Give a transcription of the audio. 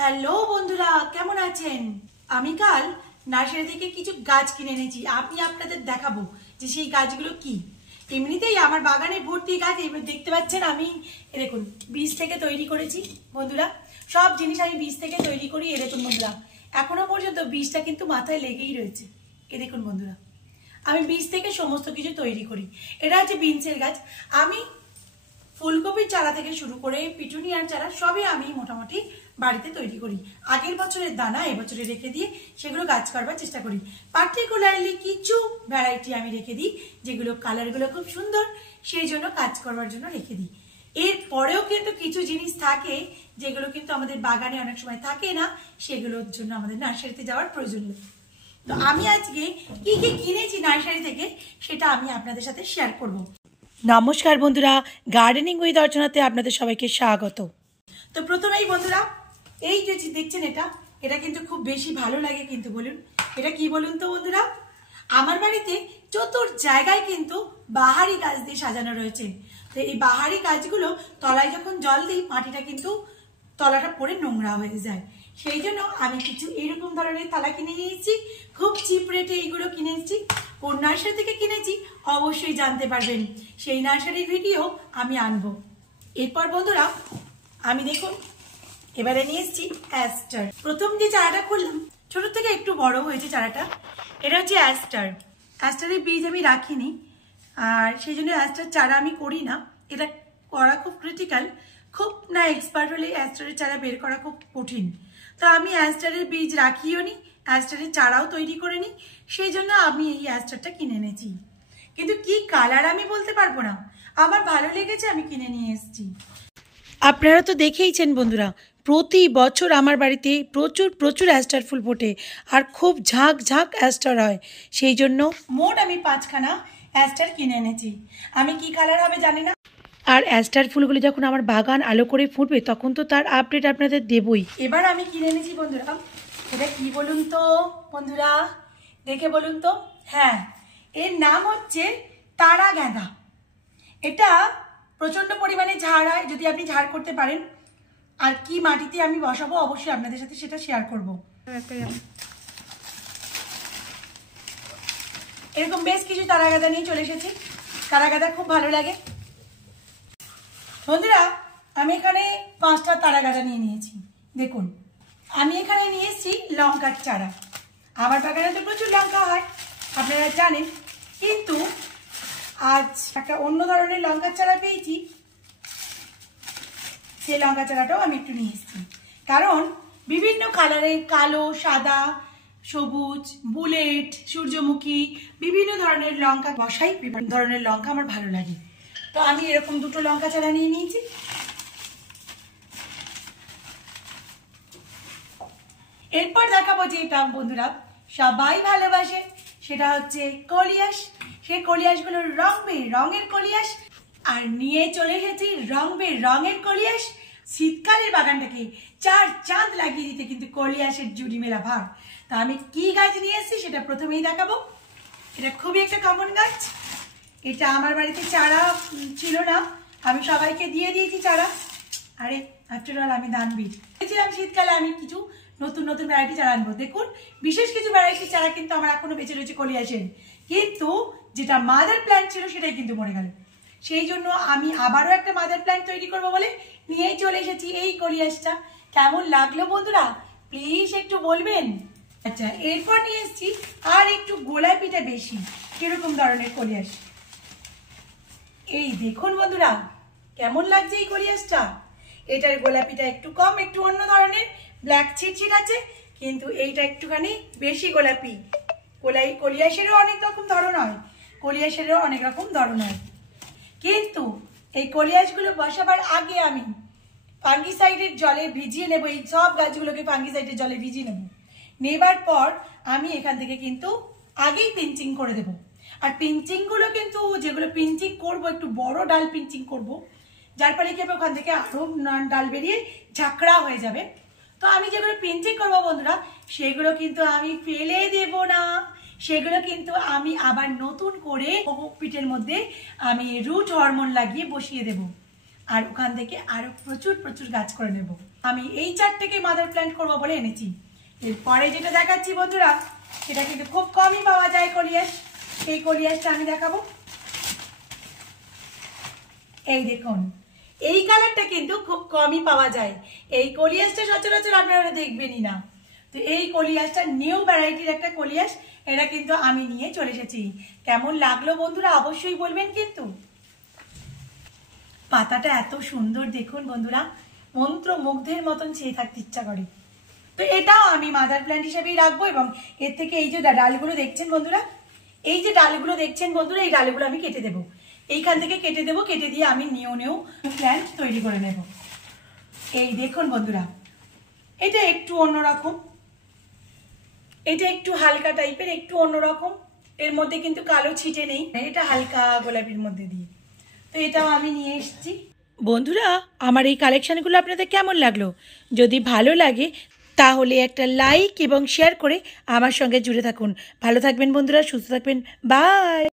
Hello বন্ধুরা, কেমন আছেন? আমি কাল নার্সারি থেকে কিছু গাছ কিনে এনেছি। আমি আপনাদের দেখাবো যে সেই গাছগুলো কি। এমনিতেই আমার বাগানে ভর্তি গাছ। এবার দেখতে পাচ্ছেন আমি দেখুন বীজ থেকে তৈরি করেছি বন্ধুরা। সব জিনিস আমি বীজ থেকে তৈরি করি। দেখুন বন্ধুরা, এখনো পর্যন্ত বীজটা কিন্তু মাথায় লেগেই রয়েছে। দেখুন বন্ধুরা, আমি বীজ থেকে সমস্ত কিছু তৈরি করি। এটা হচ্ছে বিনসের গাছ। আমি ফুলকপির চারা থেকে শুরু করে পিটুনিয়ার চারা সবই আমি মোটামুটি বাড়িতে তৈরি করি। আগের বছরের দানা এবছরে রেখে দিয়ে সেগুলো গাছ করবার চেষ্টা করি। পার্টিকুলারলি কিছু ভ্যারাইটি আমি রেখে দিই যেগুলো কালারগুলো খুব সুন্দর, সেই জন্য কাজ করবার জন্য রেখে দিই। এর পরেও কিন্তু কিছু জিনিস থাকে যেগুলো কিন্তু আমাদের বাগানে অনেক সময় থাকে না, সেগুলোর জন্য আমাদের নার্সারিতে যাওয়ার প্রয়োজন নেই। তো আমি আজকে কি কি কিনেছি নার্সারি থেকে সেটা আমি আপনাদের সাথে শেয়ার করব। নমস্কার বন্ধুরা, গার্ডেনিং উইথ অর্চনাতে আপনাদের সবাইকে স্বাগত। তো প্রথমেই বন্ধুরা, এই যে দেখছেন এটা কিন্তু খুব বেশি ভালো লাগে। কিন্তু বলুন এটা কি বলুন তো বন্ধুরা, আমার বাড়িতে চতুর জায়গায় কিন্তু বাহারি গাছ দিয়ে সাজানো রয়েছে। তো এই বাহারি গাছগুলো তলায় যখন জল দিই মাটিটা কিন্তু তলাটা পড়ে নোংরা হয়ে যায়। সেই জন্য আমি কিছু এরকম ধরনের থালা কিনে নিয়েছি। খুব চিপ রেটে এইগুলো কিনে এসেছি। কোন নার্সারি থেকে কিনেছি অবশ্যই জানতে পারবেন, সেই নার্সারির ভিডিও আমি আনবো। এরপর বন্ধুরা আমি দেখুন এবারে নিয়ে এসেছি অ্যাস্টার। প্রথম যে চারাটা খুললাম ছোট থেকে একটু বড় হয়েছে চারাটা। এটা হচ্ছে অ্যাস্টার। অ্যাস্টারের বীজ আমি রাখিনি, আর সেই জন্য অ্যাস্টার চারা আমি করি না। এটা করা খুব ক্রিটিক্যাল, খুব না এক্সপার্ট হলে অ্যাস্টারের চারা বের করা খুব কঠিন। তো আমি অ্যাস্টারের বীজ রাখিও নি, অ্যাস্টারের চারাও তৈরি করে নিই। সেই জন্য আমি এই অ্যাস্টারটা কিনে এনেছি। কিন্তু কি কালার আমি বলতে পারবো না, আমার ভালো লেগেছে আমি কিনে নিয়ে এসেছি। আপনারা তো দেখেইছেন বন্ধুরা, প্রতি বছর আমার বাড়িতে প্রচুর প্রচুর অ্যাস্টার ফুল ফোটে আর খুব ঝাঁক ঝাঁক অ্যাস্টার হয়। সেই জন্য মোট আমি 5খানা অ্যাস্টার কিনে এনেছি। আমি কি কালার হবে জানি না, আর অ্যাস্টার ফুলগুলো যখন আমার বাগান আলো করে ফুটবে তখন তো তার আপডেট আপনাদের দেবই। এবার আমি কিনে এনেছি বন্ধুরা, এটা কি বলুন তো বন্ধুরা, দেখে বলুন তো। হ্যাঁ, এর নাম হচ্ছে তারা গাঁদা। এটা প্রচন্ড পরিমাণে ঝাড় হয়, যদি আপনি ঝাড় করতে পারেন। আর কি মাটিতে আমি বসাবো অবশ্যই আপনাদের সাথে সেটা শেয়ার করব। এরকম বেশ কিছু তারা গাঁদা নিয়ে চলে এসেছি। তারা গাঁদা খুব ভালো লাগে বন্ধুরা। আমি এখানে 5টা তারা গাঁদা নিয়ে নিয়েছি। দেখুন আমি এখানে নিয়ে এসেছি লঙ্কার চারা। আমার বাগানে তো প্রচুর লঙ্কা হয় আপনারা জানেন, কিন্তু আজ একটা অন্য ধরনের লঙ্কার চারা পেয়েছি। সেই লঙ্কা চারাটাও আমি একটু নিয়ে এসেছি, কারণ বিভিন্ন কালারের কালো, সাদা, সবুজ, বুলেট, সূর্যমুখী বিভিন্ন ধরনের লঙ্কা বসাই। বিভিন্ন ধরনের লঙ্কা আমার ভালো লাগে। তো আমি এরকম 2টো লঙ্কা চারা নিয়ে নিয়েছি। এরপর দেখাবো যে এটা বন্ধুরা সবাই ভালোবাসে, সেটা হচ্ছে কলিয়াস। সেই কলিয়াসগুলোর রং বেরঙের কলিয়াস। আর নিয়ে চলে এসেছি রং বেরঙের কলিয়াস। শীতকালের বাগানটাকে 4 চাঁদ লাগিয়ে দিতে কিন্তু কলিয়াসের জুড়ি মেলা ভার। তা আমি কি গাছ নিয়ে এসেছি সেটা প্রথমেই দেখাবো। এটা খুবই একটা কমন গাছ। এটা আমার বাড়িতে চারা ছিল না, আমি সবাইকে দিয়ে দিয়েছি চারা। আরে আফটার অল আমি দানবীর। ভেবেছিলাম শীতকালে আমি কিছু নতুন নতুন ভ্যারাইটি চারা আনবো। দেখুন বিশেষ কিছু ভ্যারাইটি চারা কিন্তু আমার এখনো বেঁচে রয়েছে কলিয়াসের, কিন্তু যেটা মাদার প্ল্যান্ট ছিল সেটাই কিন্তু মরে গেল। সেই জন্য আমি আবারও একটা মাদার প্ল্যান্ট তৈরি করবো বলে নিয়েই চলে এসেছি এই কলিয়াসটা। কেমন লাগলো বন্ধুরা প্লিজ একটু বলবেন। আচ্ছা, এরপর নিয়ে এসেছি আর একটু গোলাপিটা বেশি কিরকম ধরনের কলিয়াস। এই দেখুন বন্ধুরা কেমন লাগছে এই কলিয়াসটা। এটার গোলাপিটা একটু কম, একটু অন্য ধরনের, ব্ল্যাক ছিটছিট আছে, কিন্তু এইটা একটুখানি বেশি গোলাপি। কলিয়াসেরও অনেক রকম ধরন হয়, কলিয়াসেরও অনেক রকম ধরন হয়। কিন্তু এই কলিয়াসগুলো বসাবার আগে আমি ফাঙ্গিসাইডের জলে ভিজিয়ে নেবো। এই সব গাছগুলোকে ফাঙ্গিসাইডের জলে ভিজিয়ে নেব। নেবার পর আমি এখান থেকে কিন্তু আগেই পিঞ্চিং করে দেব। আর পিঞ্চিংগুলো কিন্তু যেগুলো পিঞ্চিং করব একটু বড় ডাল পিঞ্চিং করব, যার ফলে কি হবে ওখান থেকে আরো ডাল বেরিয়ে ঝাঁকড়া হয়ে যাবে। তো আমি যেগুলো পিঞ্চিং করবো বন্ধুরা সেগুলো কিন্তু আমি ফেলে দেব না, সেগুলো কিন্তু আমি আবার নতুন করে পিটের মধ্যে আমি রুট হরমোন লাগিয়ে বসিয়ে দেব। আর ওখান থেকে আরো প্রচুর প্রচুর গাছ করে নেব। আমি এই চারটেকে মাদার প্ল্যান্ট করবো বলে এনেছি। এরপরে যেটা দেখাচ্ছি বন্ধুরা, সেটা কিন্তু খুব কমই পাওয়া যায় কলিয়াস। এই কলিয়াসটা আমি দেখাবো। এই দেখুন, এই কালারটা কিন্তু খুব কমই পাওয়া যায়। এই কলিয়াসটা সচরাচর আপনারা দেখবেনই না। তো এই কলিয়াসটা নিউ ভ্যারাইটির একটা কলিয়াস, এটা কিন্তু আমি নিয়ে চলে এসেছি। কেমন লাগলো বন্ধুরা অবশ্যই বলবেন কিন্তু। পাতাটা এত সুন্দর দেখুন বন্ধুরা, মন্ত্রমুগ্ধের মতন চেয়ে থাকতে ইচ্ছা করে। তো এটাও আমি মাদার প্ল্যান্ট হিসেবেই রাখবো। এবং এর থেকে এই যে ডালগুলো দেখছেন বন্ধুরা, এই যে ডালগুলো দেখছেন বন্ধুরা, এই ডালগুলো আমি কেটে দেবো। এইখান থেকে কেটে দেবো, কেটে দিয়ে আমি নিউ প্ল্যান্ট তৈরি করে নেব। এই দেখুন বন্ধুরা, এটা একটু অন্যরকম, এটা একটু হালকা টাইপের, একটু অন্যরকম। এর মধ্যে কিন্তু কালো ছিটে নেই, এটা হালকা গোলাপির মধ্যে দিয়ে। তো এটাও আমি নিয়ে এসেছি। বন্ধুরা, আমার এই কালেকশানগুলো আপনাদের কেমন লাগলো? যদি ভালো লাগে তাহলে একটা লাইক এবং শেয়ার করে আমার সঙ্গে জুড়ে থাকুন। ভালো থাকবেন বন্ধুরা, সুস্থ থাকবেন, বাই।